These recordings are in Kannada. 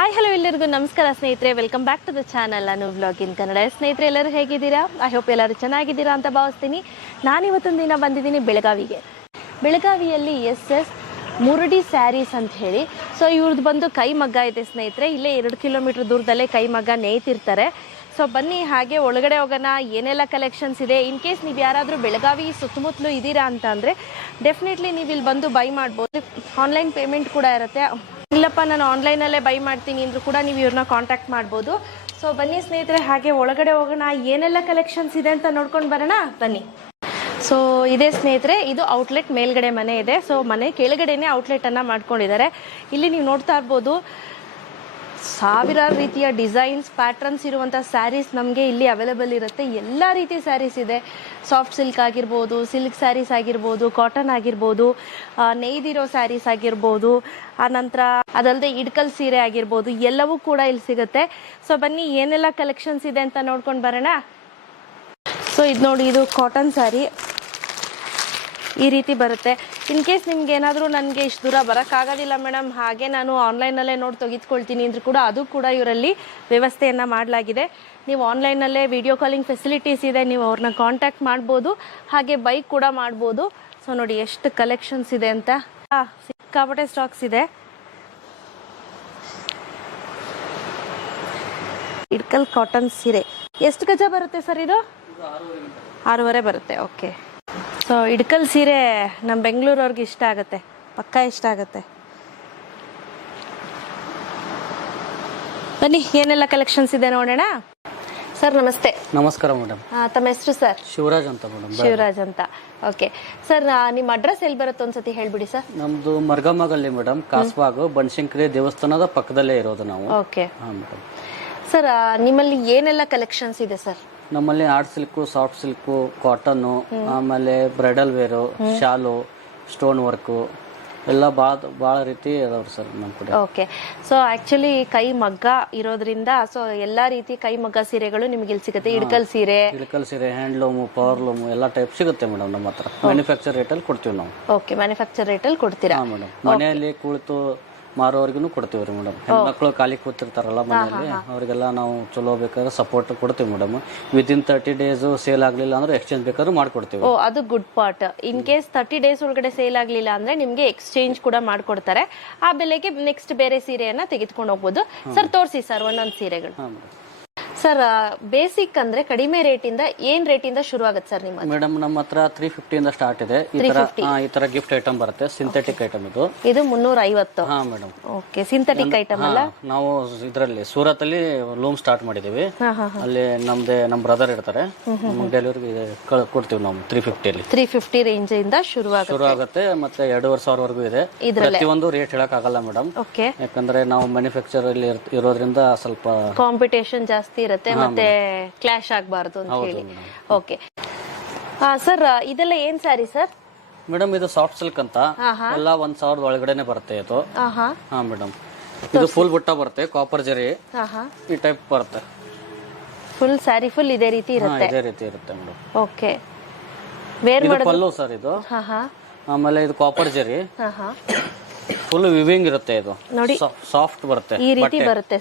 ಹಾಯ್ ಹಲೋ ಎಲ್ಲರಿಗೂ ನಮಸ್ಕಾರ ಸ್ನೇಹಿತರೆ, welcome back to the channel Anu vlog in Kannada. ಸ್ನೇಹಿತರೆ ಎಲ್ಲರೂ ಹೇಗಿದ್ದೀರಾ? ಐ ಹೋಪ್ ಎಲ್ಲರೂ ಚೆನ್ನಾಗಿದ್ದೀರಾ ಅಂತ ಭಾವಿಸ್ತೀನಿ. ನಾನಿವತ್ತೊಂದು ದಿನ ಬಂದಿದ್ದೀನಿ ಬೆಳಗಾವಿಗೆ. ಬೆಳಗಾವಿಯಲ್ಲಿ ಮುರುಡಿ ಸ್ಯಾರೀಸ್ ಅಂತ ಹೇಳಿ. ಸೊ ಇವ್ರದ್ದು ಬಂದು ಕೈ ಮಗ್ಗ ಇದೆ ಸ್ನೇಹಿತರೆ. ಇಲ್ಲೇ 2 ಕಿಲೋಮೀಟರ್ ದೂರದಲ್ಲೇ ಕೈ ಮಗ್ಗ ನೇಯ್ತಿರ್ತಾರೆ. ಸೊ ಬನ್ನಿ ಹಾಗೆ ಒಳಗಡೆ ಹೋಗೋಣ, ಏನೆಲ್ಲ ಕಲೆಕ್ಷನ್ಸ್ ಇದೆ. ಇನ್ ಕೇಸ್ ನೀವು ಯಾರಾದರೂ ಬೆಳಗಾವಿ ಸುತ್ತಮುತ್ತಲೂ ಇದ್ದೀರಾ ಅಂತ ಅಂದರೆ ಡೆಫಿನೆಟ್ಲಿ ನೀವು ಇಲ್ಲಿ ಬಂದು ಬೈ ಮಾಡ್ಬೋದು. ಆನ್ಲೈನ್ ಪೇಮೆಂಟ್ ಕೂಡ ಇರುತ್ತೆ. ಇಲ್ಲಪ್ಪ ನಾನು ಆನ್ಲೈನಲ್ಲೇ ಬೈ ಮಾಡ್ತೀನಿ ಅಂದರೂ ಕೂಡ ನೀವು ಇವ್ರನ್ನ ಕಾಂಟ್ಯಾಕ್ಟ್ ಮಾಡ್ಬೋದು. ಸೊ ಬನ್ನಿ ಸ್ನೇಹಿತರೆ, ಹಾಗೆ ಒಳಗಡೆ ಹೋಗೋಣ, ಏನೆಲ್ಲ ಕಲೆಕ್ಷನ್ಸ್ ಇದೆ ಅಂತ ನೋಡ್ಕೊಂಡು ಬರೋಣ ಬನ್ನಿ. ಸೊ ಇದೇ ಸ್ನೇಹಿತರೆ, ಇದು ಔಟ್ಲೆಟ್ ಮೇಲ್ಗಡೆ ಮನೆ ಇದೆ. ಸೊ ಮನೆ ಕೆಳಗಡೆನೇ ಔಟ್ಲೆಟನ್ನು ಮಾಡ್ಕೊಂಡಿದ್ದಾರೆ. ಇಲ್ಲಿ ನೀವು ನೋಡ್ತಾ ಇರ್ಬೋದು, ಸಾವಿರಾರು ರೀತಿಯ ಡಿಸೈನ್ಸ್ ಪ್ಯಾಟ್ರನ್ಸ್ ಇರುವಂಥ ಸ್ಯಾರೀಸ್ ನಮಗೆ ಇಲ್ಲಿ ಅವೈಲೇಬಲ್ ಇರುತ್ತೆ. ಎಲ್ಲ ರೀತಿ ಸ್ಯಾರೀಸ್ ಇದೆ. ಸಾಫ್ಟ್ ಸಿಲ್ಕ್ ಆಗಿರ್ಬೋದು, ಸಿಲ್ಕ್ ಸ್ಯಾರೀಸ್ ಆಗಿರ್ಬೋದು, ಕಾಟನ್ ಆಗಿರ್ಬೋದು, ನೇಯ್ದಿರೋ ಸ್ಯಾರೀಸ್ ಆಗಿರ್ಬೋದು, ಆನಂತರ ಅದಲ್ಲದೆ ಇಡ್ಕಲ್ ಸೀರೆ ಆಗಿರ್ಬೋದು, ಎಲ್ಲವೂ ಕೂಡ ಇಲ್ಲಿ ಸಿಗುತ್ತೆ. ಸೊ ಬನ್ನಿ ಏನೆಲ್ಲ ಕಲೆಕ್ಷನ್ಸ್ ಇದೆ ಅಂತ ನೋಡ್ಕೊಂಡು ಬರೋಣ. ಸೊ ಇದು ನೋಡಿ, ಇದು ಕಾಟನ್ ಸ್ಯಾರಿ ಈ ರೀತಿ ಬರುತ್ತೆ. ಇನ್ ಕೇಸ್ ನಿಮ್ಗೆ ಏನಾದರೂ ನನಗೆ ಇಷ್ಟು ದೂರ ಬರೋಕ್ಕಾಗೋದಿಲ್ಲ ಮೇಡಮ್, ಹಾಗೆ ನಾನು ಆನ್ಲೈನಲ್ಲೇ ನೋಡಿ ತೆಗೆದುಕೊಳ್ತೀನಿ ಅಂದರೂ ಕೂಡ ಅದು ಕೂಡ ಇವರಲ್ಲಿ ವ್ಯವಸ್ಥೆಯನ್ನು ಮಾಡಲಾಗಿದೆ. ನೀವು ಆನ್ಲೈನಲ್ಲೇ ವಿಡಿಯೋ ಕಾಲಿಂಗ್ ಫೆಸಿಲಿಟೀಸ್ ಇದೆ, ನೀವು ಅವ್ರನ್ನ ಕಾಂಟ್ಯಾಕ್ಟ್ ಮಾಡ್ಬೋದು, ಹಾಗೆ ಬೈಕ್ ಕೂಡ ಮಾಡ್ಬೋದು. ಸೊ ನೋಡಿ ಎಷ್ಟು ಕಲೆಕ್ಷನ್ಸ್ ಇದೆ ಅಂತ, ಸಿಕ್ಕಾಪಟ್ಟೆ ಸ್ಟಾಕ್ಸ್ ಇದೆ. ಇಡ್ಕಲ್ ಕಾಟನ್ ಸೀರೆ ಎಷ್ಟು ಗಜ ಬರುತ್ತೆ ಸರ್? ಇದು 6.5 ಬರುತ್ತೆ. ಓಕೆ. ಸೊ ಇಡ್ಕಲ್ ಸೀರೆ ನಮ್ಮ ಬೆಂಗಳೂರವ್ರಿಗೆ ಇಷ್ಟ ಆಗುತ್ತೆ, ಪಕ್ಕಾ ಇಷ್ಟ ಆಗುತ್ತೆ. ಬನ್ನಿ ಏನೆಲ್ಲ ಕಲೆಕ್ಷನ್ಸ್ ಇದೆ ನೋಡೋಣ. ಸರ್ ನಮಸ್ತೆ. ನಮಸ್ಕಾರ ಮೇಡಮ್. ತಮ್ಮ ಹೆಸರು ಸರ್? ಶಿವರಾಜ್ ಅಂತ ಮೇಡಮ್. ಶಿವರಾಜ್ ಅಂತ. ಓಕೆ ಸರ್, ನಿಮ್ಮ ಅಡ್ರೆಸ್ ಎಲ್ಲಿ ಬರುತ್ತೆ ಒಂದ್ಸತಿ ಹೇಳ್ಬಿಡಿ ಸರ್. ನಮ್ದು ಮರ್ಗಮ್ಮಗಲ್ಲಿ ಮೇಡಮ್, ಖಾಸ್ಬಾಗ್ ಬನಶಂಕರಿ ದೇವಸ್ಥಾನದ ಪಕ್ಕದಲ್ಲೇ ಇರೋದು ನಾವು. ಓಕೆ ಸರ್, ನಿಮ್ಮಲ್ಲಿ ಏನೆಲ್ಲ ಕಲೆಕ್ಷನ್ಸ್ ಇದೆ ಸರ್? ನಮ್ಮಲ್ಲಿ art silk, soft silk, cotton, ಆಮೇಲೆ ಬ್ರೈಡಲ್ ವೇರು, ಶಾಲು, ಸ್ಟೋನ್ ವರ್ಕು ಎಲ್ಲ ಭಾಳ ರೀತಿ ಅದಾವ್ರಿ ಸರ್ ನಮ್ಮ ಕಡೆ. ಓಕೆ. ಸೊ ಆಕ್ಚುಲಿ ಕೈ ಮಗ್ಗ ಇರೋದ್ರಿಂದ ಸೊ ಎಲ್ಲಾ ರೀತಿ ಕೈ ಮಗ್ಗ ಸೀರೆಗಳು ನಿಮ್ಗೆ ಇಲ್ಲಿ ಸಿಗುತ್ತೆ. ಇಡ್ಕಲ್ ಸೀರೆ, ಹ್ಯಾಂಡ್ಲೂಮು, ಪವರ್ಲೂಮು ಎಲ್ಲ ಟೈಪ್ ಸಿಗುತ್ತೆ ಮೇಡಮ್ ನಮ್ಮ ಹತ್ರ. ಮ್ಯಾನುಫ್ಯಾಕ್ಚರ್ ರೇಟಲ್ಲಿ ಕೊಡ್ತೀವಿ ನಾವು. ಓಕೆ, ಮ್ಯಾನುಫ್ಯಾಕ್ಚರ್ ರೇಟಲ್ಲಿ ಕೊಡ್ತೀರಾ? ಮೇಡಮ್ ಮನೆಯಲ್ಲಿ ಕುಳಿತು ಮಾರೋರ್ಗು ಕೊಡ್ತೀವಿ ರೀ ಮೇಡಮ್. ಹೆಣ್ಮಕ್ಳು ಖಾಲಿ ಕೂತಿರ್ತಾರಲ್ಲ ಮನೆಯಲ್ಲಿ, ಅವ್ರಿಗೆಲ್ಲ ನಾವು ಚಲೋ ಬೇಕಾದ್ರೆ ಸಪೋರ್ಟ್ ಕೊಡ್ತೀವಿ ಮೇಡಮ್. ವಿದಿನ್ 30 ಡೇಸ್ ಸೇಲ್ ಆಗ್ಲಿಲ್ಲ ಅಂದ್ರೆ ಎಕ್ಸ್ಚೇಂಜ್ ಬೇಕಾದ್ರೂ ಮಾಡ್ಕೊಡ್ತೀವಿ. ಓ, ಅದು good part. In case 30 days ಒಳಗಡೆ ಸೇಲ್ ಆಗ್ಲಿಲ್ಲ ಅಂದ್ರೆ ನಿಮ್ಗೆ ಎಕ್ಸ್ಚೇಂಜ್ ಕೂಡ ಮಾಡ್ಕೊಡ್ತಾರೆ. ಆ ಬೆಲೆಗೆ ನೆಕ್ಸ್ಟ್ ಬೇರೆ ಸೀರೆಯನ್ನ ತೆಗೆದುಕೊಂಡು ಹೋಗ್ಬೋದು. ಸರ್ ತೋರಿಸಿ ಸರ್ ಒಂದೊಂದು ಸೀರೆಗಳು. ಸರ್ ಬೇಸಿಕ್ ಅಂದ್ರೆ ಕಡಿಮೆ ರೇಟ್ ಇಂದ ಏನ್ ರೇಟ್ ಇಂದ ಶುರು ಆಗುತ್ತೆ ಸರ್ ನಿಮ್ಮ? ಮೇಡಮ್ ನಮ್ಮ ಹತ್ರ 350 ಇಂದ ಸ್ಟಾರ್ಟ್ ಇದೆ. ಈ ತರ ಗಿಫ್ಟ್ ಐಟಮ್ ಬರುತ್ತೆ, ಸಿಂಥೆಟಿಕ್ ಐಟಮ್ ಇದು. ಇದು 350. ಹಾ ಮೇಡಮ್. ಓಕೆ, ಸಿಂಥೆಟಿಕ್ ಐಟಮ್ ಅಲ್ಲ? ನಾವು ಇದರಲ್ಲಿ ಸೂರತ್ ಅಲ್ಲಿ ಲೂಮ್ ಸ್ಟಾರ್ಟ್ ಮಾಡಿದೀವಿ. ಅಲ್ಲಿ ನಮ್ಮ ಬ್ರದರ್ ಇರ್ತಾರೆ, ಡೆಲಿವರಿ ಕೊಡ್ತೀವಿ ನಾವು. 350 ರೇಂಜ್ ಇಂದ ಶುರು ಆಗುತ್ತೆ. ಮತ್ತೆ 2,500 ವರೆಗೂ ಇದೆ. ಪ್ರತಿಯೊಂದು ರೇಟ್ ಹೇಳಕ್ ಆಗಲ್ಲ ಮೇಡಮ್, ಯಾಕಂದ್ರೆ ನಾವು ಮ್ಯಾನುಫ್ಯಾಕ್ಚರ್ ಅಲ್ಲಿ ಇರೋದ್ರಿಂದ ಸ್ವಲ್ಪ ಕಾಂಪಿಟೇಷನ್ ಜಾಸ್ತಿ ಇರುತ್ತೆ, ಮತ್ತೆ ಕ್ಲಾಶ್ ಆಗಬಾರದು ಅಂತ ಹೇಳಿ. ಓಕೆ ಸರ್, ಇದೆಲ್ಲ ಏನ್ ಸ್ಯಾರಿ ಸರ್? ಮೇಡಮ್ ಇದು ಸಾಫ್ಟ್ ಸಿಲ್ಕ್ ಅಂತ, ಎಲ್ಲ 1,000 ಒಳಗಡೆನೆ ಬರುತ್ತೆ ಇದು. ಹಾ ಮೇಡಮ್, ಇದು ಫುಲ್ ಬುಟ್ಟ ಬರುತ್ತೆ, ಕಾಪರ್ ಜರಿ ಈ ಟೈಪ್ ಬರುತ್ತೆ. ಫುಲ್ ಸ್ಯಾರಿ ಫುಲ್ ಇದೇ ರೀತಿ ಇರುತ್ತೆ? ಇದೇ ರೀತಿ ಇರುತ್ತೆ ಮೇಡಮ್. ಓಕೆ. ವೇರ್ ಮಾಡೋದು ಪಲ್ಲು ಸರ್ ಇದು. ಆಮೇಲೆ ಇದು ಕಾಪರ್ ಜರಿ, ಫುಲ್ ವಿವಿಂಗ್ ಇರುತ್ತೆ. ಇದು ನೋಡಿ ಸಾಫ್ಟ್ ಬರುತ್ತೆ, ಈ ರೀತಿ ಬರುತ್ತೆ,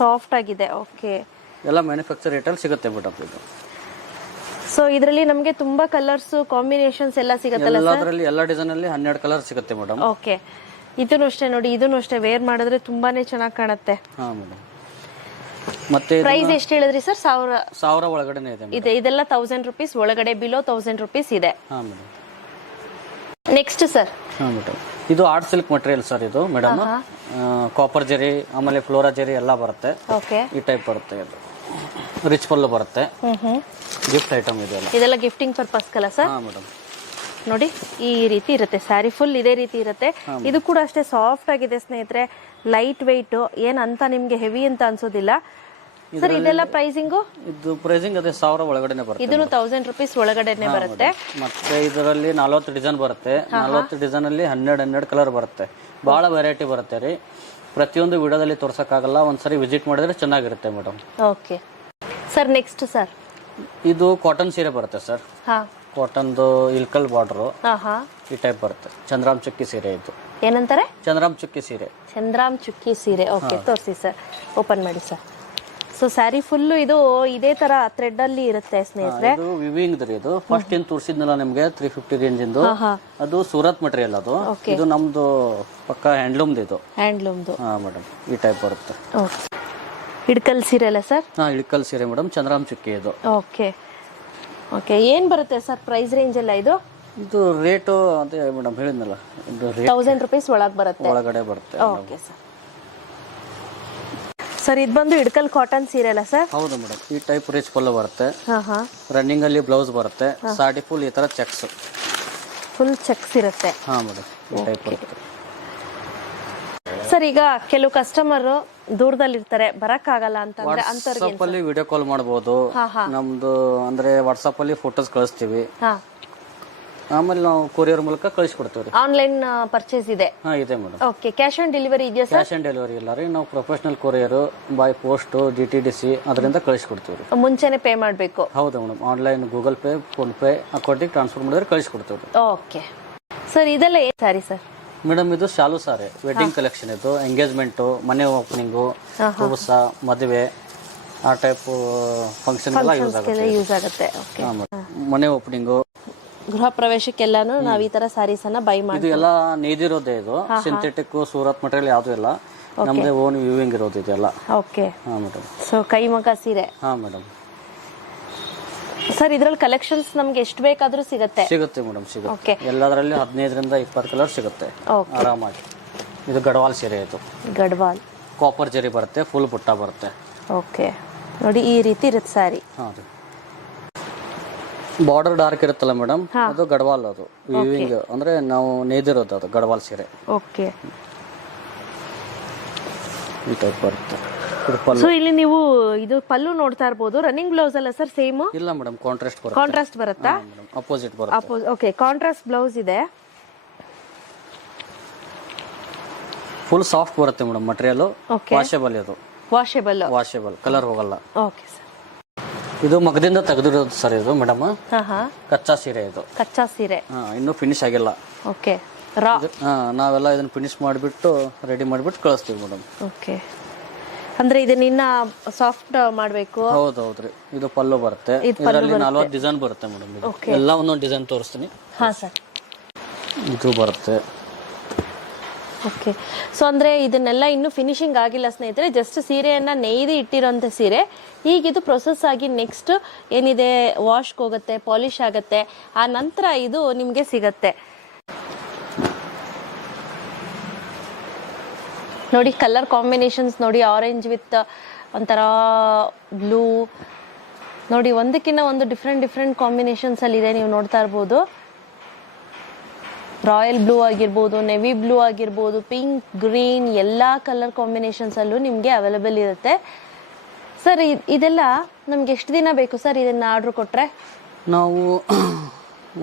ಸಾಫ್ಟ್ ಆಗಿದೆ. ಓಕೆ, ಎಲ್ಲ ಮ್ಯಾನುಫ್ಯಾಕ್ಚರ್ ರೇಟಲ್ಲಿ ಸಿಗುತ್ತೆ ಮೇಡಮ್ ಇದು. ಸೊ ಇದರಲ್ಲಿ ನಮಗೆ ತುಂಬಾ ಕಲರ್ಸ್ ಕಾಂಬಿನೇಷನ್ಸ್ ಎಲ್ಲ ಸಿಗುತ್ತಲ್ಲ ಸರ್? ಅದರಲ್ಲಿ ಎಲ್ಲ ಡಿಸೈನ್ ಅಲ್ಲಿ 12 ಕಲರ್ ಸಿಗುತ್ತೆ ಮೇಡಮ್. ಓಕೆ, ಇದನ್ನು ಅಷ್ಟೇ ನೋಡಿ, ಇದನ್ನು ಅಷ್ಟೇ ವೇರ್ ಮಾಡಿದ್ರೆ ತುಂಬಾನೇ ಚೆನ್ನಾಗಿ ಕಾಣುತ್ತೆ. ಹಾ ಮೇಡಮ್. ಮತ್ತೆ ಪ್ರೈಸ್ ಎಷ್ಟು ಹೇಳಿದ್ರಿ ಸರ್? 1000 ಒಳಗಡೆನೆ ಇದೆ. ಇದೆಲ್ಲ 1000 ರೂಪೀಸ್ ಒಳಗಡೆ, ಬಿಲೋ 1000 ರೂಪೀಸ್ ಇದೆ. ಹಾ ಮೇಡಮ್. Next sir? ಹಾ ಮೇಡಮ್, ಇದು ಆರ್ಟ್ ಸಿಲ್ಕ್ ಮಟೀರಿಯಲ್ ಸರ್ ಇದು ಮೇಡಮ್. ಕಾಪರ್ ಜರಿ ಆಮೇಲೆ ಫ್ಲೋರಾ ಜರಿ ಎಲ್ಲ ಬರುತ್ತೆ. ಓಕೆ, ಈ ಟೈಪ್ ಬರುತ್ತೆ. ಇದು ರಿಚ್ ಪಲ್ಲು ಬರುತ್ತೆ. ಗಿಫ್ಟ್ ಐಟಮ್ ಇದೆಲ್ಲ ಗಿಫ್ಟಿಂಗ್ ಪರ್ಪಸ್ ಕಲ ಸರ್? ಹಾ ಮೇಡಮ್. ನೋಡಿ ಈ ರೀತಿ ಇರುತ್ತೆ, ಸ್ಯಾರಿ ಫುಲ್ ಇದೇ ರೀತಿ ಇರುತ್ತೆ. ಇದು ಕೂಡ ಅಷ್ಟೇ ಸಾಫ್ಟ್ ಆಗಿದೆ ಸ್ನೇಹಿತರೆ, ಲೈಟ್ ವೆಯ್ಟ್, ಏನಂತ ನಿಮ್ಗೆ ಹೆವಿ ಅಂತ ಅನ್ಸೋದಿಲ್ಲ. ಸರ್ ಇದೆಲ್ಲ ಪ್ರೈಸಿಂಗು? ಇದು ಪ್ರೈಸಿಂಗ್ ಅದೇ 1000 ಒಳಗಡೆನೆ ಬರುತ್ತೆ. ಇದನ್ನು 1000 ರೂಪೀಸ್ ಒಳಗಡೆನೆ ಬರುತ್ತೆ. ಮತ್ತೆ ಇದರಲ್ಲಿ 40 ಡಿಸೈನ್ ಬರುತ್ತೆ. 40 ಡಿಸೈನ್ ಅಲ್ಲಿ 12 ಕಲರ್ ಬರುತ್ತೆ. ಬಹಳ ವೆರೈಟಿ ಬರುತ್ತೆ ರೀ. ಪ್ರತಿಯೊಂದು ವಿಡಿಯೋದಲ್ಲಿ ತೋರ್ಸಕ್ಕಾಗಲ್ಲ, ಒಂದ್ಸರಿ ವಿಸಿಟ್ ಮಾಡಿದ್ರೆ ಚೆನ್ನಾಗಿರುತ್ತೆ madam. Okay sir, next sir? ಇದು ಕಾಟನ್ ಸೀರೆ ಬರುತ್ತೆ ಸರ್. ಕಾಟನ್ದು ಇಲ್ಕಲ್ ಬಾರ್ಡರು ಹಾ ಹಾ ಈ ಟೈಪ್ ಬರುತ್ತೆ. ಚಂದ್ರಾಮ್ ಚುಕ್ಕಿ ಸೀರೆ ಇದು. ಏನಂತಾರೆ? ಚಂದ್ರಾಮ್ ಚುಕ್ಕಿ ಸೀರೆ. ಚಂದ್ರಾಮ್ ಚುಕ್ಕಿ ಸೀರೆ. ಓಕೆ, ತೋರಿಸಿ ಸರ್, ಓಪನ್ ಮಾಡಿ ಸರ್. ಸೊ ಸ್ಯಾರಿ ಫುಲ್ಲು ಇದು ಇದೇ ತರ ಥ್ರೆಡ್ ಅಲ್ಲಿ ಇರುತ್ತೆ ಸ್ನೇಹಿತರೆ. ಇದು ವಿವಿಂಗ್ ರೀ. ಇದು ಫಸ್ಟ್ ಏನ್ ತೋರಿಸಿದ್ನಲ್ಲ ನಿಮ್ಗೆ 350 ರೇಂಜ್ ಇಂದು, ಅದು ಸೂರತ್ ಮಟೀರಿಯಲ್. ಅದು ಇದು ನಮ್ದು ಪಕ್ಕ ಹ್ಯಾಂಡ್ಲೂಮ್ದು. ಇದು ಹ್ಯಾಂಡ್ಲೂಮ್ದು. ಹಾ ಮೇಡಮ್, ಈ ಟೈಪ್ ಬರುತ್ತೆ. ಇಡ್ಕಲ್ ಸೀರೆ ಅಲ್ಲ ಸರ್? ಹಾ, ಇಳ್ಕಲ್ ಸೀರೆ ಮೇಡಮ್, ಚಂದ್ರಾಮ್ ಚುಕ್ಕಿ ಇದು. ಓಕೆ ಓಕೆ, ಏನ್ ಬರುತ್ತೆ ಸರ್ ಪ್ರೈಸ್ ರೇಂಜ್ ಎಲ್ಲ? ಇದು ರೇಟು ಅದೇ ಮೇಡಮ್ ಹೇಳಿದ್ನಲ್ಲ, ಇದು ರೇಟ್ 1000 ರೂಪೀಸ್ ಒಳಗೆ ಬರುತ್ತೆ, ಒಳಗಡೆ ಬರುತ್ತೆ. Okay sir. ಸರ್ ಇದು ಬಂದು ಇಡ್ಕಲ್ ಕಾಟನ್ ಸೀರೆ ಅಲ್ಲ ಸರ್? ಹೌದು ಮೇಡಮ್, ಈ ಟೈಪ್ ರಿಚ್ ಪಲ್ಲು ಬರುತ್ತೆ. ಹಾ ಹಾ, ರನ್ನಿಂಗ್ ಅಲ್ಲಿ ಬ್ಲೌಸ್ ಬರುತ್ತೆ. ಸಾಡಿ ಫುಲ್ ಈ ತರ ಚೆಕ್ಸ್, ಫುಲ್ ಚೆಕ್ಸ್ ಇರುತ್ತೆ. ಹಾ ಮೇಡಮ್, ಈ ಟೈಪ್ ಬರುತ್ತೆ. ಸರ್ ಈಗ ಕೆಲವು ಕಸ್ಟಮರ್ ದೂರದಲ್ಲಿ ಇರ್ತಾರೆ, ಬರಕ್ಕಾಗಲ್ಲ ಅಂತಂದ್ರೆ ಅಂತವ್ರಿಗೆ ವಾಟ್ಸ್ಆಪ್ ಅಲ್ಲಿ ವಿಡಿಯೋ ಕಾಲ್ ಮಾಡಬಹುದು. ನಮ್ದು ಅಂದ್ರೆ ವಾಟ್ಸ್ಆಪ್ ಅಲ್ಲಿ ಫೋಟೋಸ್ ಕಳಿಸ್ತೀವಿ, ಆಮೇಲೆ ನಾವು ಕೊರಿಯರ್ ಮೂಲಕ ಕಳಿಸ್ಕೊಡ್ತೀವಿ. ಆನ್ಲೈನ್ ಪರ್ಚೇಸ್ ಇದೆ? ಹಾ, ಇದೆ madam. Okay, cash on delivery ಇದೆಯಾ ಸರ್? ಕ್ಯಾಶ್ ಆನ್ ಡೆಲಿವರಿ ಇಲ್ಲ ರೀ, ನಾವು professional courier by post DTDC ಅದರಿಂದ ಕಳಿಸ್ಕೊಡ್ತೀವಿ. ಮುಂಚೆನೆ ಪೇ ಮಾಡಬೇಕು? ಹೌದು madam, online Google pay, phone pay ಅಕೌಂಟಿಗೆ ಟ್ರಾನ್ಸ್ಫರ್ ಮಾಡಿದ್ರೆ ಕಳಿಸ್ಕೊಡ್ತೀವಿ. ಓಕೆ ಸರ್, ಇದೆಲ್ಲ ಏನ್ ಸಾರಿ ಸರ್? ಮೇಡಮ್ ಇದು ಶಾಲು ಸಾರಿ, ವೆಡ್ಡಿಂಗ್ ಕಲೆಕ್ಷನ್. ಇದು ಎಂಗೇಜ್ಮೆಂಟ್, ಮನೆ ಓಪನಿಂಗು, ಕುಬಸ, ಮದುವೆ ಆ ಟೈಪ್ ಫಂಕ್ಷನ್ ಎಲ್ಲ ಯೂಸ್ ಆಗುತ್ತೆ. ಮನೆ ಓಪನಿಂಗು, ಗೃಹ ಪ್ರವೇಶಕ್ಕೆಲ್ಲಾನು ನಾವ್ ಈ ತರ ಸಾರೀಸ್ ಅನ್ನ ಬೈ ಮಾಡಿ. ಇದು ಎಲ್ಲ ನೇದಿರೋದೇ. ಇದು ಸಿಂಥೆಟಿಕ್ ಸೂರತ್ ಮಟೀರಿಯಲ್ ಯಾವ್ದು ಇಲ್ಲ, ನಮ್ದೇ ಓನ್ ವಿವಿಂಗ್ ಇರೋದು ಇದೆಲ್ಲ. ಓಕೆ. ಹಾ ಮೇಡಮ್. ಸೊ ಕೈಮಗ್ಗ ಸೀರೆ. ಹಾ ಮೇಡಮ್. ಸರ್ ಇದ್ರಲ್ಲಿ ಕಲೆಕ್ಷನ್ಸ್ ನಮ್ಗೆ ಎಷ್ಟು ಬೇಕಾದ್ರೂ ಸಿಗುತ್ತೆ? ಸಿಗುತ್ತೆ ಮೇಡಮ್, ಸಿಗುತ್ತೆ. ಎಲ್ಲದರಲ್ಲಿ 15 ರಿಂದ 20 ಕಲರ್ ಸಿಗುತ್ತೆ ಆರಾಮಾಗಿ. ಇದು ಗಡ್ವಾಲ್ ಸೀರೆ. ಇದು ಗಡ್ವಾಲ್ ಕಾಪರ್ ಜರಿ ಬರುತ್ತೆ, ಫುಲ್ ಬುಟ್ಟ ಬರುತ್ತೆ. ಓಕೆ, ನೋಡಿ ಈ ರೀತಿ ಇರುತ್ತೆ ಸಾರಿ. ಹಾ ರೀ, ಬಾರ್ಡರ್ ಡಾರ್ಕ್ ಇರುತ್ತಲ್ಲ ಮೇಡಮ್, ಅದು ಗಡ್ವಾಲ್. ಅದು ವಿವಿಂಗ್ ಅಂದ್ರೆ ನಾವು ನೇದಿರೋದು, ಅದು ಗಡ್ವಾಲ್ ಸೀರೆ. ಓಕೆ, ಈ ಟೈಪ್ ಬರುತ್ತೆ. ಸೊ ಇಲ್ಲಿ ನೀವು ಇದು ಪಲ್ಲು ನೋಡ್ತಾ ಇರಬಹುದು. ರನ್ನಿಂಗ್ ಬ್ಲೌಸ್ ಅಲ್ಲ ಸರ್? ಸೇಮ್ ಇಲ್ಲ ಮೇಡಮ್, ಕಾಂಟ್ರಾಸ್ಟ್ ಬರುತ್ತೆ. ಕಾಂಟ್ರಾಸ್ಟ್ ಬರುತ್ತಾ? ಅಪೋಸಿಟ್ ಬರುತ್ತೆ. ಓಕೆ, ಕಾಂಟ್ರಾಸ್ಟ್ ಬ್ಲೌಸ್ ಇದೆ. ಫುಲ್ ಸಾಫ್ಟ್ ಬರುತ್ತೆ ಮೇಡಮ್ ಮಟೀರಿಯಲ್. ವಾಷೇಬಲ್. ಇದು ವಾಷೇಬಲ್, ಕಲರ್ ಹೋಗಲ್ಲ. Okay sir. ಇದು ಮಗದಿಂದ ತೆಗೆದಿರೋದು ಸರ್ ಇದು ಮೇಡಮ್. ಕಚ್ಚಾ ಸೀರೆ. ಇದು ಕಚ್ಚಾ ಸೀರೆ, ಇನ್ನೂ ಫಿನಿಶ್ ಆಗಿಲ್ಲ. ಓಕೆ, ನಾವೆಲ್ಲ ಇದನ್ನ ಫಿನಿಶ್ ಮಾಡಿಬಿಟ್ಟು ರೆಡಿ ಮಾಡಿಬಿಟ್ಟು ಕಳಿಸ್ತೀವಿ ಮೇಡಮ್. ಓಕೆ, ಅಂದ್ರೆ ಇದನ್ನ ಇನ್ನ ಸಾಫ್ಟ್ ಮಾಡಬೇಕು. ಹೌದೌದ್ರಿ. ಇದು ಪಲ್ಲು ಬರುತ್ತೆ, ಇದರಲ್ಲಿ 40 ಡಿಸೈನ್ ಬರುತ್ತೆ ಮೇಡಮ್. ಎಲ್ಲ ಒಂದೊಂದು ಡಿಸೈನ್ ತೋರಿಸ್ತೀನಿ. ಹಾ ಸರ್. ಇದು ಬರುತ್ತೆ. ಓಕೆ, ಸೊ ಅಂದ್ರೆ ಇದನ್ನೆಲ್ಲ ಇನ್ನೂ ಫಿನಿಶಿಂಗ್ ಆಗಿಲ್ಲ ಸ್ನೇಹಿತರೆ, ಜಸ್ಟ್ ಸೀರೆಯನ್ನ ನೇಯ್ದು ಇಟ್ಟಿರೋಂಥ ಸೀರೆ. ಈಗ ಇದು ಪ್ರೊಸೆಸ್ ಆಗಿ ನೆಕ್ಸ್ಟ್ ಏನಿದೆ ವಾಶ್ಗೆ ಹೋಗುತ್ತೆ, ಪಾಲಿಶ್ ಆಗುತ್ತೆ, ಆ ನಂತರ ಇದು ನಿಮಗೆ ಸಿಗತ್ತೆ. ನೋಡಿ ಕಲರ್ ಕಾಂಬಿನೇಷನ್ಸ್ ನೋಡಿ, ಆರೆಂಜ್ ವಿತ್ ಒಂಥರ ಬ್ಲೂ ನೋಡಿ, ಒಂದಕ್ಕಿಂತ ಒಂದು ಡಿಫ್ರೆಂಟ್ ಕಾಂಬಿನೇಷನ್ಸ್ ಅಲ್ಲಿ ಇದೆ. ನೀವು ನೋಡ್ತಾ ಇರ್ಬೋದು, ರಾಯಲ್ ಬ್ಲೂ ಆಗಿರ್ಬೋದು, ನೆವಿ ಬ್ಲೂ ಆಗಿರ್ಬೋದು, ಪಿಂಕ್, ಗ್ರೀನ್, ಎಲ್ಲ ಕಲರ್ ಕಾಂಬಿನೇಷನ್ಸ್ ಅಲ್ಲೂ ನಿಮಗೆ ಅವೈಲೇಬಲ್ ಇರುತ್ತೆ. ಸರ್ ಇದೆಲ್ಲ ನಮ್ಗೆ ಎಷ್ಟು ದಿನ ಬೇಕು ಸರ್ ಇದನ್ನ ಆರ್ಡರ್ ಕೊಟ್ರೆ? ನಾವು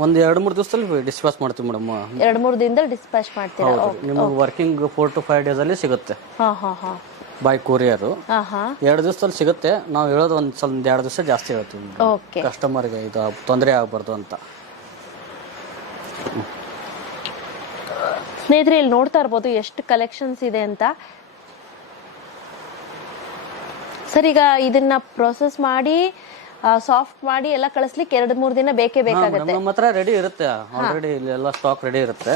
ಒಂದು 2-3 ದಿವಸದಲ್ಲಿ ಡಿಸ್ಪ್ಯಾಚ್ ಮಾಡ್ತೀವಿ ಮೇಡಮ್. 2-3 ದಿನದಲ್ಲಿ ಡಿಸ್ಪ್ಯಾಚ್ ಮಾಡ್ತೀರಾ? ನಿಮಗೆ ವರ್ಕಿಂಗ್ 4 to 5 ಡೇಸ್ ಅಲ್ಲಿ ಸಿಗುತ್ತೆ ಬೈ ಕೊರಿಯರ್. 2 ದಿವಸದಲ್ಲಿ ಸಿಗುತ್ತೆ. ನಾವು ಹೇಳೋದು ಒಂದು 2 ದಿವಸ ಜಾಸ್ತಿ ಹೇಳ್ತೀವಿ ಕಸ್ಟಮರ್ಗೆ, ಇದು ತೊಂದರೆ ಆಗಬಾರ್ದು ಅಂತ. ಸ್ನೇಹಿತರೆ ಇಲ್ಲಿ ನೋಡ್ತಾ ಇರ್ಬೋದು ಎಷ್ಟು ಕಲೆಕ್ಷನ್ಸ್ ಇದೆ ಅಂತ. ಸರ್ ಈಗ ಇದನ್ನ ಪ್ರೊಸೆಸ್ ಮಾಡಿ ಸಾಫ್ಟ್ ಮಾಡಿ ಎಲ್ಲ ಕಳಿಸ್ಲಿಕ್ಕೆ 2-3 ದಿನ ಬೇಕೇ ಬೇಕಾಗುತ್ತೆ. ನಮ್ಮ ಹತ್ರ ರೆಡಿ ಇರುತ್ತೆ ಆಲ್ರೆಡಿ, ಇಲ್ಲಿ ಎಲ್ಲ ಸ್ಟಾಕ್ ರೆಡಿ ಇರುತ್ತೆ.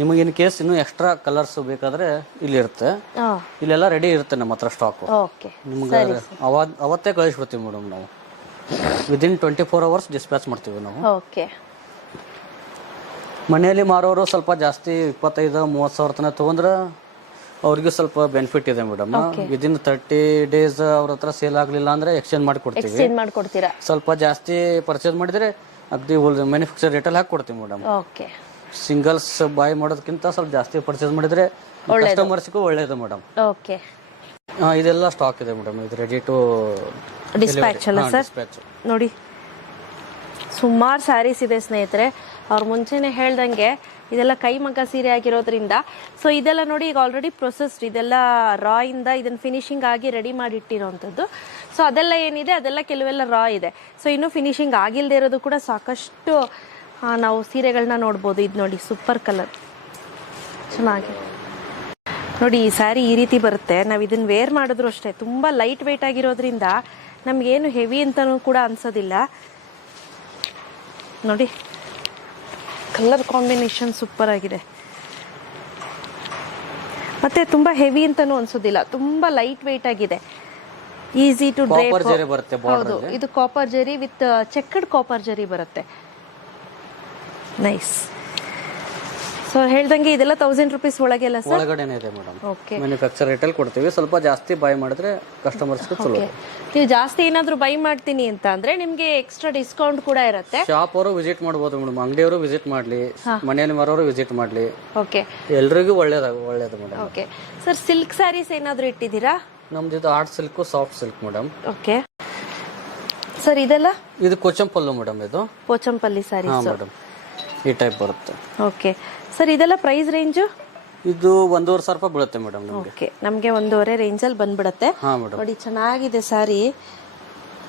ನಿಮಗೆ ಇನ್ ಕೇಸ್ ಇನ್ನು ಎಕ್ಸ್ಟ್ರಾ ಕಲರ್ಸ್ ಬೇಕಾದ್ರೆ ಇಲ್ಲಿ ಇರುತ್ತೆ, ಇಲ್ಲೆಲ್ಲ ರೆಡಿ ಇರುತ್ತೆ ನಮ್ಮ ಹತ್ರ ಸ್ಟಾಕ್. ನಿಮ್ಗೆ ಅವತ್ತೇ ಕಳಿಸ್ಬಿಡ್ತೀವಿ ಮೇಡಮ್. ನಾವು ವಿದಿನ್ 24 hours ಡಿಸ್ಪ್ಯಾಚ್ ಮಾಡ್ತೀವಿ ನಾವು. ಮನೆಯಲ್ಲಿ ಮಾರೋರು ಸ್ವಲ್ಪ ಜಾಸ್ತಿ 25-30 ಸಾವಿರ ತನಕ ತಗೊಂಡ್ರೆ ಅವ್ರಿಗೆ ಸ್ವಲ್ಪ ಬೆನಿಫಿಟ್ ಇದೆ ಮೇಡಮ್. ವಿದಿನ್ 30 days ಅವ್ರ ಹತ್ರ ಸೇಲ್ ಆಗ್ಲಿಲ್ಲ ಅಂದ್ರೆ ಎಕ್ಸ್ಚೇಂಜ್ ಮಾಡ್ಕೊಡ್ತೀವಿ. ಸ್ವಲ್ಪ ಜಾಸ್ತಿ ಪರ್ಚೇಸ್ ಮಾಡಿದ್ರೆ ಅಗ್ದಿ ಮ್ಯಾನುಫ್ಯಾಕ್ಚರ್ ರೇಟಲ್ಲಿ ಹಾಕಿ ಕೊಡ್ತೀವಿ ಮೇಡಮ್. ಸಿಂಗಲ್ಸ್ ಬಾಯ್ ಮಾಡೋದಕ್ಕಿಂತ ಸ್ವಲ್ಪ ಜಾಸ್ತಿ ಪರ್ಚೇಸ್ ಮಾಡಿದ್ರೆ ಕಸ್ಟಮರ್ಸ್ಗೂ ಒಳ್ಳೇದು ಮೇಡಮ್. ಇದೆಲ್ಲ ಸ್ಟಾಕ್ ಇದೆ ಮೇಡಮ್. ಇದು ರೆಡಿ ಟು ಡಿಸ್ಪ್ಯಾಚ್ ಅಲ್ಲ ಸರ್? ನೋಡಿ ಸುಮಾರು ಸ್ಯಾರೀಸ್ ಇದೆ ಸ್ನೇಹಿತರೆ. ಅವ್ರು ಮುಂಚೆನೆ ಹೇಳ್ದಂಗೆ ಇದೆಲ್ಲ ಕೈಮಗ್ಗ ಸೀರೆ ಆಗಿರೋದ್ರಿಂದ. ಸೊ ಇದೆಲ್ಲ ನೋಡಿ ಈಗ ಆಲ್ರೆಡಿ ಪ್ರೊಸೆಸ್ಡ್, ಇದೆಲ್ಲ ರಾ ಇಂದ ಇದನ್ನ ಫಿನಿಶಿಂಗ್ ಆಗಿ ರೆಡಿ ಮಾಡಿ ಇಟ್ಟಿರೋವಂಥದ್ದು. ಸೊ ಅದೆಲ್ಲ ಏನಿದೆ ಅದೆಲ್ಲ ಕೆಲವೆಲ್ಲ ರಾ ಇದೆ. ಸೊ ಇನ್ನೂ ಫಿನಿಶಿಂಗ್ ಆಗಿಲ್ಲದೆ ಇರೋದು ಕೂಡ ಸಾಕಷ್ಟು ನಾವು ಸೀರೆಗಳನ್ನ ನೋಡ್ಬೋದು. ಇದು ನೋಡಿ ಸೂಪರ್ ಕಲರ್, ಚೆನ್ನಾಗಿದೆ ನೋಡಿ. ಈ ಸ್ಯಾರಿ ಈ ರೀತಿ ಬರುತ್ತೆ. ನಾವು ಇದನ್ನ ವೇರ್ ಮಾಡಿದ್ರು ಅಷ್ಟೇ ತುಂಬ ಲೈಟ್ ವೆಯ್ಟ್ ಆಗಿರೋದ್ರಿಂದ ನಮಗೇನು ಹೆವಿ ಅಂತಲೂ ಕೂಡ ಅನ್ಸೋದಿಲ್ಲ. ನೋಡಿ ಕಲರ್ ಕಾಂಬಿನೇಷನ್ ಸೂಪರ್ ಆಗಿದೆ, ಮತ್ತೆ ತುಂಬ ಹೆವಿ ಅಂತಲೂ ಅನ್ಸೋದಿಲ್ಲ, ತುಂಬ ಲೈಟ್ ವೆಯ್ಟ್ ಆಗಿದೆ, ಈಸಿ ಟು ಡ್ರೇಪ್. ಹೌದು, ಇದು ಕಾಪರ್ ಜರಿ ವಿತ್ ಚೆಕ್ಡ್ ಕಾಪರ್ ಜರಿ ಬರುತ್ತೆ. ನೈಸ್. ಸೊ ಹೇಳ್ದಂಗೆ ಇದೆಲ್ಲ 1000 ರೂಪೀಸ್ ಒಳಗೆಲ್ಲ ಸರ್ ಒಳಗಡೆನೇ ಇದೆ ಮೇಡಮ್. ಓಕೆ, ಮ್ಯಾನುಫ್ಯಾಕ್ಚರ್ ರೇಟಲ್ಲಿ ಕೊಡ್ತೀವಿ. ಸ್ವಲ್ಪ ಜಾಸ್ತಿ ಬೈ ಮಾಡಿದ್ರೆ ಕಸ್ಟಮರ್ಸ್ಗೆ ಚಲೋ. ನೀವು ಜಾಸ್ತಿ ಏನಾದರೂ ಬೈ ಮಾಡ್ತೀನಿ ಅಂತ ಅಂದ್ರೆ ನಿಮಗೆ ಎಕ್ಸ್ಟ್ರಾ ಡಿಸ್ಕೌಂಟ್ ಕೂಡ ಇರುತ್ತೆ. ಶಾಪ್ ಅವರು ವಿಸಿಟ್ ಮಾಡ್ಬೋದು ಮೇಡಮ್, ಅಂಗಡಿಯವರು ವಿಸಿಟ್ ಮಾಡಲಿ, ಮನೆಯಲ್ಲಿ ಮಾರೋರು ವಿಸಿಟ್ ಮಾಡಲಿ. ಓಕೆ, ಎಲ್ರಿಗೂ ಒಳ್ಳೇದು madam. Okay sir, silk sarees ಏನಾದರೂ ಇಟ್ಟಿದ್ದೀರಾ? ನಮ್ದು ಇದು art silk, soft silk madam. Okay sir, ಇದೆಲ್ಲ ಇದು ಕೊಚಂಪಲ್ಲು ಮೇಡಮ್. ಇದು ಪೋಚಂಪಲ್ಲಿ ಸ್ಯಾರೀಸ್ ಮೇಡಮ್, ಈ ಟೈಪ್ ಬರುತ್ತೆ. ಓಕೆ ಸರ್, ಇದೆಲ್ಲ ಪ್ರೈಸ್ ರೇಂಜು? ಇದು 1500 ರೂಪಾಯಿ ಬೀಳುತ್ತೆ ಮೇಡಮ್. ಓಕೆ, ನಮಗೆ 1.5 ರೇಂಜಲ್ಲಿ ಬಂದ್ಬಿಡುತ್ತೆ. ಹಾಂ ಮೇಡಮ್. ನೋಡಿ ಚೆನ್ನಾಗಿದೆ ಸ್ಯಾರಿ.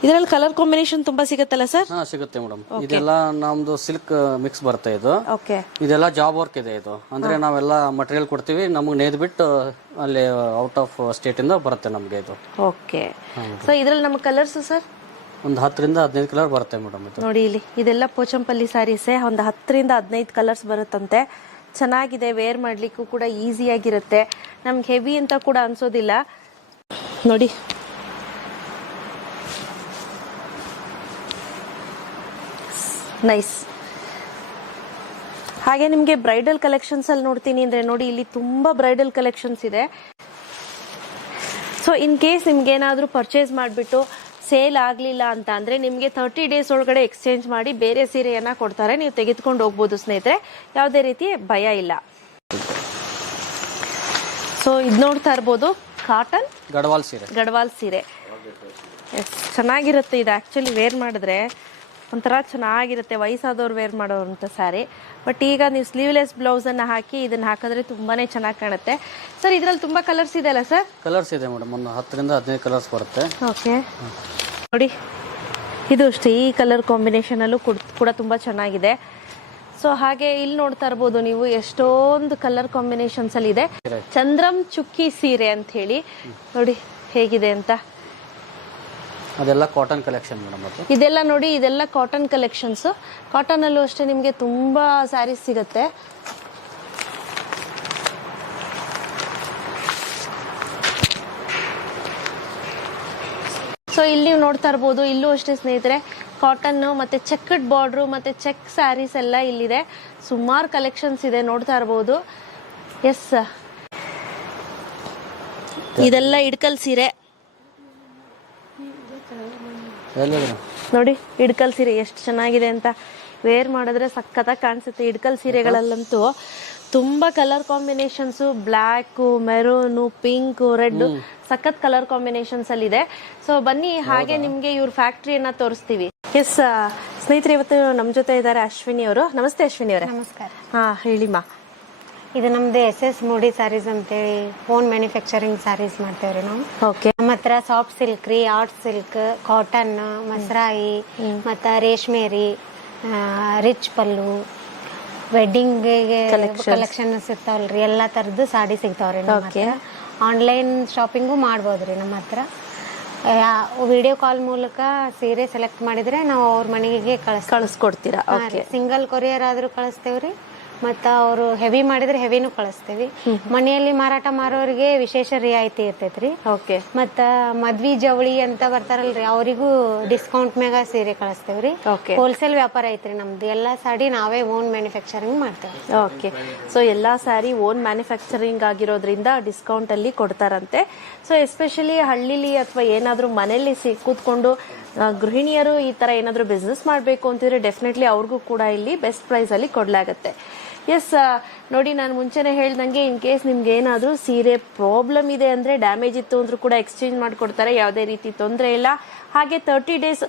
ಇದರಲ್ಲಿ ಕಲರ್ ಕಾಂಬಿನೇಷನ್ ತುಂಬಾ ಸಿಗುತ್ತಲ್ಲ ಸರ್? ಹಾಂ ಸಿಗುತ್ತೆ ಮೇಡಮ್. ಇದೆಲ್ಲ ನಮ್ದು ಸಿಲ್ಕ್ ಮಿಕ್ಸ್ ಬರುತ್ತೆ ಇದು. ಓಕೆ, ಇದೆಲ್ಲ ಜಾಬ್ ವರ್ಕ್ ಇದೆ ಇದು. ಅಂದ್ರೆ ನಾವೆಲ್ಲ ಮಟೀರಿಯಲ್ ಕೊಡ್ತೀವಿ, ನಮಗೆ ನೇದ್ ಬಿಟ್ಟು ಅಲ್ಲಿ ಔಟ್ ಆಫ್ ಸ್ಟೇಟ್ ಇಂದ ಬರುತ್ತೆ ನಮಗೆ ಇದು. ಓಕೆ, ಸೊ ಇದರಲ್ಲಿ ನಮ್ಮ ಕಲರ್ಸ್ ಸರ್ ಒಂದು 10 ರಿಂದ 15 ಕಲರ್ ಬರುತ್ತೆ ಮೇಡಮ್. ಇದು ನೋಡಿ, ಇಲ್ಲಿ ಇದೆಲ್ಲ ಪೋಚಂಪಲ್ಲಿ ಸ್ಯಾರೀಸೇ. ಒಂದು 10 ರಿಂದ 15 ಕಲರ್ಸ್ ಬರುತ್ತಂತೆ. ಚೆನ್ನಾಗಿದೆ, ವೇರ್ ಮಾಡಲಿಕ್ಕೂ ಕೂಡ ಈಸಿಯಾಗಿರುತ್ತೆ, ನಮ್ಗೆ ಹೆವಿ ಅಂತ ಕೂಡ ಅನ್ಸೋದಿಲ್ಲ. ನೋಡಿ ನೈಸ್. ಹಾಗೆ ನಿಮಗೆ ಬ್ರೈಡಲ್ ಕಲೆಕ್ಷನ್ಸ್ ಅಲ್ಲಿ ನೋಡ್ತೀನಿ ಅಂದರೆ ನೋಡಿ, ಇಲ್ಲಿ ತುಂಬ ಬ್ರೈಡಲ್ ಕಲೆಕ್ಷನ್ಸ್ ಇದೆ. ಸೊ ಇನ್ ಕೇಸ್ ನಿಮ್ಗೆ ಏನಾದರೂ ಪರ್ಚೇಸ್ ಮಾಡಿಬಿಟ್ಟು ಸೇಲ್ ಆಗಲಿಲ್ಲ ಅಂತ ಅಂದರೆ ನಿಮಗೆ 30 ಡೇಸ್ ಒಳಗಡೆ ಎಕ್ಸ್ಚೇಂಜ್ ಮಾಡಿ ಬೇರೆ ಸೀರೆಯನ್ನು ಕೊಡ್ತಾರೆ, ನೀವು ತೆಗೆದುಕೊಂಡು ಹೋಗ್ಬೋದು ಸ್ನೇಹಿತರೆ, ಯಾವುದೇ ರೀತಿ ಭಯ ಇಲ್ಲ. ಸೊ ಇದು ನೋಡ್ತಾ ಇರ್ಬೋದು, ಕಾಟನ್ ಗಡವಾಲ್ ಸೀರೆ. ಎಸ್, ಚೆನ್ನಾಗಿರುತ್ತೆ ಇದು. ಆ್ಯಕ್ಚುಲಿ ವೇರ್ ಮಾಡಿದ್ರೆ ಒಂಥರ ಚೆನ್ನಾಗಿರುತ್ತೆ, ವಯಸ್ಸಾದವ್ರು ವೇರ್ ಮಾಡೋವಂಥ ಸ್ಯಾರಿ. ಬಟ್ ಈಗ ನೀವು ಸ್ಲೀವ್ಲೆಸ್ ಬ್ಲೌಸನ್ನು ಹಾಕಿ ಇದನ್ನು ಹಾಕಿದ್ರೆ ತುಂಬಾ ಚೆನ್ನಾಗಿ ಕಾಣುತ್ತೆ. ಸರ್ ಇದರಲ್ಲಿ ತುಂಬ ಕಲರ್ಸ್ ಇದೆ ಅಲ್ಲ ಸರ್? ಕಲರ್ಸ್ ಇದೆ ಮೇಡಮ್, ಒಂದು 10 ರಿಂದ 15 ಕಲರ್ಸ್ ಬರುತ್ತೆ. ಓಕೆ ನೋಡಿ, ಇದು ಅಷ್ಟೇ, ಈ ಕಲರ್ ಕಾಂಬಿನೇಷನಲ್ಲೂ ಕೂಡ ತುಂಬ ಚೆನ್ನಾಗಿದೆ. ಸೊ ಹಾಗೆ ಇಲ್ಲಿ ನೋಡ್ತಾ ಇರ್ಬೋದು ನೀವು, ಎಷ್ಟೊಂದು ಕಲರ್ ಕಾಂಬಿನೇಷನ್ಸ್ ಅಲ್ಲಿ ಇದೆ. ಚಂದ್ರಂ ಚುಕ್ಕಿ ಸೀರೆ ಅಂತ ಹೇಳಿ ನೋಡಿ ಹೇಗಿದೆ ಅಂತ. ಅದೆಲ್ಲ ಕಾಟನ್ ಕಲೆಕ್ಷನ್ ಮೇಡಮ್. ಇದೆಲ್ಲ ನೋಡಿ, ಇದೆಲ್ಲ ಕಾಟನ್ ಕಲೆಕ್ಷನ್ಸ್. ಕಾಟನ್ ಅಲ್ಲೂ ಅಷ್ಟೇ ನಿಮಗೆ ತುಂಬಾ ಸ್ಯಾರೀಸ್ ಸಿಗುತ್ತೆ. ಸೊ ಇಲ್ಲಿ ನೀವು ನೋಡ್ತಾ ಇರ್ಬೋದು, ಇಲ್ಲೂ ಅಷ್ಟೇ ಸ್ನೇಹಿತರೆ, ಕಾಟನ್ನು ಮತ್ತು ಚೆಕ್ಡ್ ಬಾರ್ಡ್ರು ಮತ್ತು ಚೆಕ್ ಸ್ಯಾರೀಸ್ ಎಲ್ಲ ಇಲ್ಲಿದೆ. ಸುಮಾರು ಕಲೆಕ್ಷನ್ಸ್ ಇದೆ, ನೋಡ್ತಾ ಇರ್ಬೋದು. ಎಸ್, ಇದೆಲ್ಲ ಇಡ್ಕಲ್ ಸೀರೆ ನೋಡಿ. ಇಡ್ಕಲ್ ಸೀರೆ ಎಷ್ಟು ಚೆನ್ನಾಗಿದೆ ಅಂತ, ವೇರ್ ಮಾಡಿದ್ರೆ ಸಖತ್ತಾಗಿ ಕಾಣಿಸುತ್ತೆ. ಇಡ್ಕಲ್ ಸೀರೆಗಳಲ್ಲಂತೂ ತುಂಬ colour combinations, black, maroon, pink, red, ಸಖತ್ ಕಲರ್ ಕಾಂಬಿನೇಷನ್ಸ್ ಅಲ್ಲಿ ಇದೆ. ಸೊ ಬನ್ನಿ, ಹಾಗೆ ನಿಮ್ಗೆ ಇವ್ರ ಫ್ಯಾಕ್ಟ್ರಿಯನ್ನ ತೋರಿಸ್ತೀವಿ. ಎಸ್ ಸ್ನೇಹಿತರೆ, ಇವತ್ತು ನಮ್ಮ ಜೊತೆ ಇದ್ದಾರೆ ಅಶ್ವಿನಿ ಅವರು. ನಮಸ್ತೆ ಅಶ್ವಿನಿ ಅವರೇ. ನಮಸ್ಕಾರ. ಹಾ ಹೇಳಿಮ್ಮ. ಇದು ನಮ್ದು SS MURUDI ಸ್ಯಾರೀಸ್ ಅಂತೇಳಿ ಓನ್ ಮ್ಯಾನುಫ್ಯಾಕ್ಚರಿಂಗ್ ಸ್ಯಾರೀಸ್ ಮಾಡ್ತೇವ್ರಿ ನಾವು. ಓಕೆ, ನಮ್ಮ ಹತ್ರ ಸಾಫ್ಟ್ ಸಿಲ್ಕ್ ರೀ, ಆರ್ಟ್ ಸಿಲ್ಕ್, ಕಾಟನ್, ಮಸರಾಯಿ, ಮತ್ತು ರೇಷ್ಮೆ ರೀ, ರಿಚ್ ಪಲ್ಲು, ವೆಡ್ಡಿಂಗ್ ಕಲೆಕ್ಷನ್ ಸಿಗ್ತಾವಲ್ರಿ, ಎಲ್ಲ ಥರದ್ದು ಸಾಡಿ ಸಿಗ್ತಾವ್ರಿ ನಮ್ಮ ಹತ್ರ. ಆನ್ಲೈನ್ ಶಾಪಿಂಗು ಮಾಡ್ಬೋದ್ರಿ ನಮ್ಮ ಹತ್ರ. ವಿಡಿಯೋ ಕಾಲ್ ಮೂಲಕ ಸೀರೆ ಸೆಲೆಕ್ಟ್ ಮಾಡಿದ್ರೆ ನಾವು ಅವ್ರ ಮನೆಗೆ ಕಳಿಸ್ಕೊಡ್ತೀರಾ? ಸಿಂಗಲ್ ಕೊರಿಯರ್ ಆದ್ರೂ ಕಳಿಸ್ತೇವ್ರಿ, ಮತ್ತು ಅವರು ಹೆವಿ ಮಾಡಿದ್ರೆ ಹೆವಿನೂ ಕಳಿಸ್ತೇವಿ. ಮನೆಯಲ್ಲಿ ಮಾರಾಟ ಮಾರೋರಿಗೆ ವಿಶೇಷ ರಿಯಾಯಿತಿ ಇರ್ತೈತ್ರಿ. ಓಕೆ, ಮತ್ತು ಮದ್ವಿ ಜವಳಿ ಅಂತ ಬರ್ತಾರಲ್ರಿ, ಅವರಿಗೂ ಡಿಸ್ಕೌಂಟ್ ಮ್ಯಾಗ ಸೀರೆ ಕಳಿಸ್ತೇವ್ರಿ. ಹೋಲ್ಸೇಲ್ ವ್ಯಾಪಾರ ಐತ್ರಿ ನಮ್ದು. ಎಲ್ಲ ಸಾಡಿ ನಾವೇ ಓನ್ ಮ್ಯಾನುಫ್ಯಾಕ್ಚರಿಂಗ್ ಮಾಡ್ತೇವೆ. ಓಕೆ, ಸೊ ಎಲ್ಲ ಸ್ಯಾರಿ ಓನ್ ಮ್ಯಾನುಫ್ಯಾಕ್ಚರಿಂಗ್ ಆಗಿರೋದ್ರಿಂದ ಡಿಸ್ಕೌಂಟ್ ಅಲ್ಲಿ ಕೊಡ್ತಾರಂತೆ. ಸೊ ಎಸ್ಪೆಷಲಿ ಹಳ್ಳಿಲಿ ಅಥವಾ ಏನಾದರೂ ಮನೇಲಿ ಕೂತ್ಕೊಂಡು ಗೃಹಿಣಿಯರು ಈ ಥರ ಏನಾದರೂ ಬಿಸ್ನೆಸ್ ಮಾಡಬೇಕು ಅಂತಿದ್ರೆ ಡೆಫಿನೆಟ್ಲಿ ಅವ್ರಿಗೂ ಕೂಡ ಇಲ್ಲಿ ಬೆಸ್ಟ್ ಪ್ರೈಸಲ್ಲಿ ಕೊಡಲಾಗತ್ತೆ. ಎಸ್ ನೋಡಿ, ನಾನು ಮುಂಚೆನೇ ಹೇಳ್ದಂಗೆ ಇನ್ ಕೇಸ್ ನಿಮ್ಗೆ ಏನಾದರೂ ಸೀರೆ ಪ್ರಾಬ್ಲಮ್ ಇದೆ ಅಂದರೆ, ಡ್ಯಾಮೇಜ್ ಇತ್ತು ಅಂದ್ರೂ ಕೂಡ ಎಕ್ಸ್ಚೇಂಜ್ ಮಾಡಿಕೊಡ್ತಾರೆ, ಯಾವುದೇ ರೀತಿ ತೊಂದರೆ ಇಲ್ಲ. ಹಾಗೆ 30 ಡೇಸ್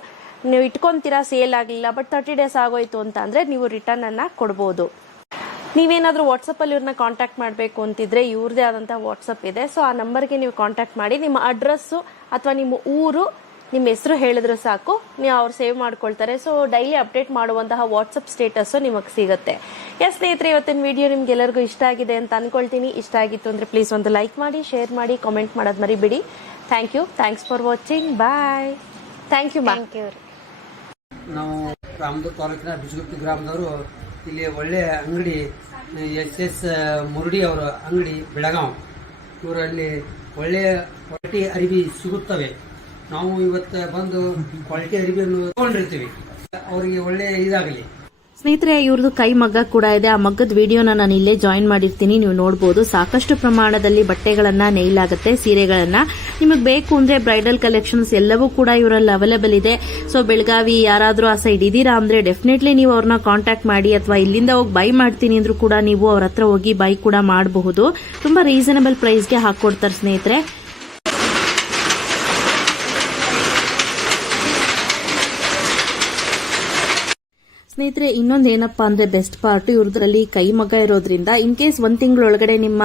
ನೀವು ಇಟ್ಕೊತೀರಾ, ಸೇಲ್ ಆಗಲಿಲ್ಲ, ಬಟ್ 30 ಡೇಸ್ ಆಗೋಯ್ತು ಅಂತ ಅಂದರೆ ನೀವು ರಿಟರ್ನನ್ನು ಕೊಡ್ಬೋದು. ನೀವೇನಾದರೂ ವಾಟ್ಸಪ್ಪಲ್ಲಿ ಇವ್ರನ್ನ ಕಾಂಟ್ಯಾಕ್ಟ್ ಮಾಡಬೇಕು ಅಂತಿದ್ರೆ ಇವ್ರದೇ ಆದಂಥ ವಾಟ್ಸಪ್ ಇದೆ. ಸೊ ಆ ನಂಬರ್ಗೆ ನೀವು ಕಾಂಟ್ಯಾಕ್ಟ್ ಮಾಡಿ ನಿಮ್ಮ ಅಡ್ರೆಸ್ಸು ಅಥವಾ ನಿಮ್ಮ ಊರು ನಿಮ್ಮ ಹೆಸರು ಹೇಳಿದ್ರೆ ಸಾಕು, ನೀವು ಅವ್ರು ಸೇವ್ ಮಾಡ್ಕೊಳ್ತಾರೆ. ಸೊ ಡೈಲಿ ಅಪ್ಡೇಟ್ ಮಾಡುವಂತಹ ವಾಟ್ಸಪ್ ಸ್ಟೇಟಸ್ಸು ನಿಮಗೆ ಸಿಗುತ್ತೆ. ಸ್ನೇಹಿತರೆ, ಇವತ್ತಿನ ವಿಡಿಯೋ ನಿಮ್ಗೆಲ್ಲರಿಗೂ ಇಷ್ಟ ಆಗಿದೆ ಅಂತ ಅನ್ಕೊಳ್ತೀನಿ. ಇಷ್ಟ ಆಗಿತ್ತು ಅಂದರೆ ಪ್ಲೀಸ್ ಒಂದು ಲೈಕ್ ಮಾಡಿ, ಶೇರ್ ಮಾಡಿ, ಕಾಮೆಂಟ್ ಮಾಡೋದು ಮರಿಬೇಡಿ. Thank you. Thanks for watching. Bye. Thank you. Thank you. ನಾವು ರಾಮದುರ್ಗ ತಾಲೂಕಿನ ಬಿಜಗುಪ್ಪಿ ಗ್ರಾಮದವರು. ಇಲ್ಲಿ ಒಳ್ಳೆಯ ಅಂಗಡಿ SS ಮುರುಡಿ ಅವರ ಅಂಗಡಿ ಬೆಳಗಾಂ. ಇವರಲ್ಲಿ ಒಳ್ಳೆಯ ಕ್ವಾಲಿಟಿ ಅರಿವಿ ಸಿಗುತ್ತವೆ. ನಾವು ಇವತ್ತು ಬಂದು ಕ್ವಾಲಿಟಿ ಅರಿವಿಯನ್ನು ತಗೊಂಡಿರ್ತೀವಿ. ಅವರಿಗೆ ಒಳ್ಳೆಯ ಇದಾಗಲಿ. ಸ್ನೇಹಿತರೆ, ಇವ್ರದ್ದು ಕೈ ಮಗ್ಗ ಕೂಡ ಇದೆ. ಆ ಮಗ್ಗದ ವಿಡಿಯೋನ ನಾನು ಇಲ್ಲೇ ಜಾಯಿನ್ ಮಾಡಿರ್ತೀನಿ, ನೀವು ನೋಡಬಹುದು. ಸಾಕಷ್ಟು ಪ್ರಮಾಣದಲ್ಲಿ ಬಟ್ಟೆಗಳನ್ನ ನೇಯ್ಲಾಗುತ್ತೆ, ಸೀರೆಗಳನ್ನ. ನಿಮಗೆ ಬೇಕು ಅಂದ್ರೆ ಬ್ರೈಡಲ್ ಕಲೆಕ್ಷನ್ಸ್ ಎಲ್ಲವೂ ಕೂಡ ಇವರಲ್ಲಿ ಅವೈಲೇಬಲ್ ಇದೆ. ಸೊ ಬೆಳಗಾವಿ ಯಾರಾದ್ರೂ ಆ ಸೈಡ್ ಇದೀರಾ ಅಂದ್ರೆ ಡೆಫಿನೆಟ್ಲಿ ನೀವು ಅವ್ರನ್ನ ಕಾಂಟ್ಯಾಕ್ಟ್ ಮಾಡಿ, ಅಥವಾ ಇಲ್ಲಿಂದ ಹೋಗಿ ಬೈ ಮಾಡ್ತೀನಿ ಅಂದ್ರೂ ಕೂಡ ನೀವು ಅವ್ರ ಹತ್ರ ಹೋಗಿ ಬೈ ಕೂಡ ಮಾಡಬಹುದು. ತುಂಬಾ ರೀಸನಬಲ್ ಪ್ರೈಸ್ಗೆ ಹಾಕೊಡ್ತಾರೆ ಸ್ನೇಹಿತರೆ. ಸ್ನೇಹಿತರೆ, ಇನ್ನೊಂದು ಏನಪ್ಪಾ ಅಂದ್ರೆ ಬೆಸ್ಟ್ ಪಾರ್ಟ್ ಇವ್ರದ್ರಲ್ಲಿ ಕೈ ಮಗ್ಗ ಇರೋದ್ರಿಂದ ಇನ್ ಕೇಸ್ ಒಂದ್ ತಿಂಗಳೊಳಗಡೆ ನಿಮ್ಮ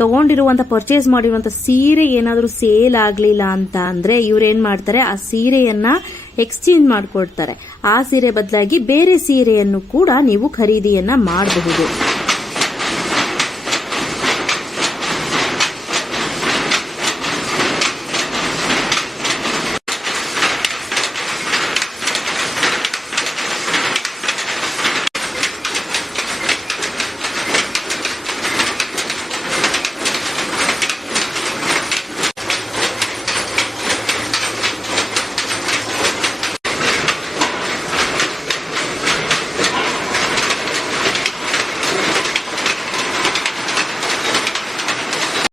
ತಗೊಂಡಿರುವಂತ ಪರ್ಚೇಸ್ ಮಾಡಿರುವಂತ ಸೀರೆ ಏನಾದ್ರೂ ಸೇಲ್ ಆಗ್ಲಿಲ್ಲ ಅಂತ ಅಂದ್ರೆ ಇವ್ರೇನ್ ಮಾಡ್ತಾರೆ, ಆ ಸೀರೆಯನ್ನ ಎಕ್ಸ್ಚೇಂಜ್ ಮಾಡ್ಕೊಡ್ತಾರೆ. ಆ ಸೀರೆ ಬದಲಾಗಿ ಬೇರೆ ಸೀರೆಯನ್ನು ಕೂಡ ನೀವು ಖರೀದಿಯನ್ನ ಮಾಡಬಹುದು.